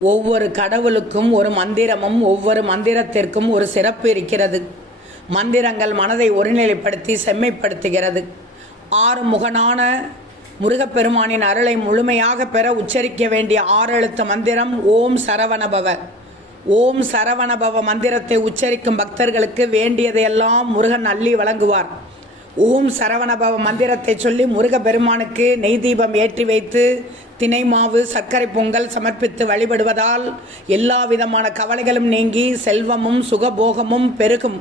ஒவ்வொரு கடவுளுக்கும் ஒரு மந்திரமும் ஒவ்வொரு மந்திரத்திற்கும் ஒரு சிறப்பு இருக்கிறது. மந்திரங்கள் மனதை ஒருநிலைப்படுத்தி செம்மைப்படுத்துகிறது. ஆறுமுகனான முருகப்பெருமானின் அருளை முழுமையாக பெற உச்சரிக்க வேண்டிய 6 எழுத்து மந்திரம் ஓம் சரவணபவ. ஓம் சரவணபவ மந்திரத்தை உச்சரிக்கும் பக்தர்களுக்கு வேண்டியதையெல்லாம் முருகன் அள்ளி வழங்குவார். ஓம் சரவணபவ மந்திரத்தை சொல்லி முருகப்பெருமானுக்கு நெய் தீபம் ஏற்றி வைத்து தினை மாவு சர்க்கரை பொங்கல் சமர்ப்பித்து வழிபடுவதால் எல்லா விதமான கவலைகளும் நீங்கி செல்வமும் சுகபோகமும் பெருகும்.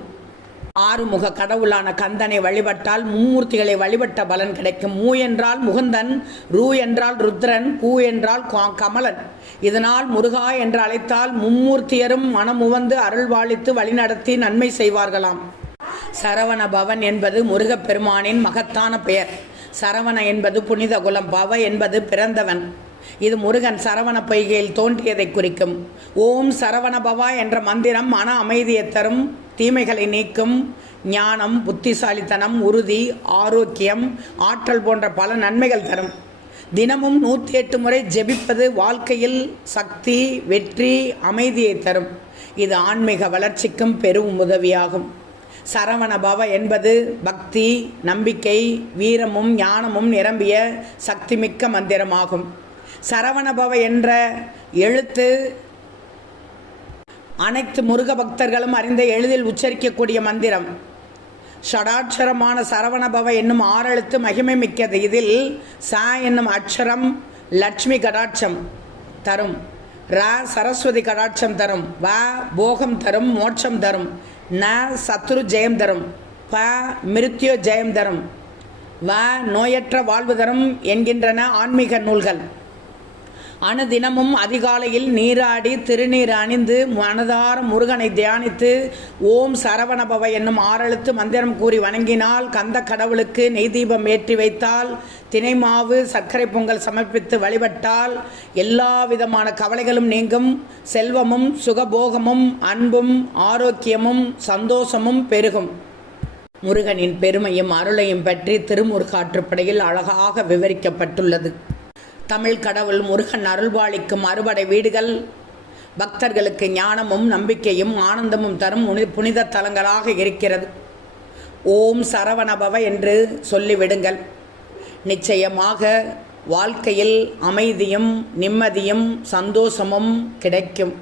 ஆறுமுக கடவுளான கந்தனை வழிபட்டால் மும்மூர்த்திகளை வழிபட்ட பலன் கிடைக்கும். மூ என்றால் முகுந்தன், ரூ என்றால் ருத்ரன், கூ என்றால் கமலன். இதனால் முருகா என்று அழைத்தால் மும்மூர்த்தியரும் மனமுவந்து அருள்வாளித்து வழிநடத்தி நன்மை செய்வார்களாம். சரவண பவன் என்பது முருகப்பெருமானின் மகத்தான பெயர். சரவண என்பது புனித குலம், பவ என்பது பிறந்தவன். இது முருகன் சரவண பொய்கையில் தோன்றியதை குறிக்கும். ஓம் சரவண பவா என்ற மந்திரம் மன அமைதியை தரும், தீமைகளை நீக்கும், ஞானம், புத்திசாலித்தனம், உறுதி, ஆரோக்கியம், ஆற்றல் போன்ற பல நன்மைகள் தரும். தினமும் 108 முறை ஜெபிப்பது வாழ்க்கையில் சக்தி, வெற்றி, அமைதியை தரும். இது ஆன்மீக வளர்ச்சிக்கும் பெரும் உதவியாகும். சரவண பவ என்பது பக்தி, நம்பிக்கை, வீரமும் ஞானமும் நிரம்பிய சக்திமிக்க மந்திரமாகும். சரவண பவ என்ற எழுத்து அனைத்து முருக பக்தர்களும் அறிந்த எளிதில் உச்சரிக்கக்கூடிய மந்திரம். ஷடாட்சரமான சரவணபவ என்னும் 6 எழுத்து மகிமை மிக்கது. இதில் ச என்னும் அட்சரம் லட்சுமி கடாட்சம் தரும், ர சரஸ்வதி கடாட்சம் தரும், வ போகம் தரும், மோட்சம் தரும், ந சத்ரு ஜெயம் தரும், ப மிருத்யு ஜெயம் தரும், வ நோயற்ற வாழ்வு தரும் என்கின்றன ஆன்மீக நூல்கள். அனுதினமும் அதிகாலையில் நீராடி திருநீர் அணிந்து மனதார முருகனை தியானித்து ஓம் சரவணபவ என்னும் 6 எழுத்து மந்திரம் கூறி வணங்கினால், கந்த கடவுளுக்கு நெய் தீபம் ஏற்றி வைத்தால், தினை மாவு சர்க்கரை பொங்கல் சமர்ப்பித்து வழிபட்டால் எல்லா விதமான கவலைகளும் நீங்கும், செல்வமும் சுகபோகமும் அன்பும் ஆரோக்கியமும் சந்தோஷமும் பெருகும். முருகனின் பெருமையும் அருளையும் பற்றி திருமுருகாற்றுப்படையில் அழகாக விவரிக்கப்பட்டுள்ளது. தமிழ் கடவுள் முருகன் அருள்பாலிக்கும் அறுபடை வீடுகள் பக்தர்களுக்கு ஞானமும் நம்பிக்கையும் ஆனந்தமும் தரும் புனித தலங்களாக இருக்கிறது. ஓம் சரவணபவ என்று சொல்லிவிடுங்கள். நிச்சயமாக வாழ்க்கையில் அமைதியும் நிம்மதியும் சந்தோஷமும் கிடைக்கும்.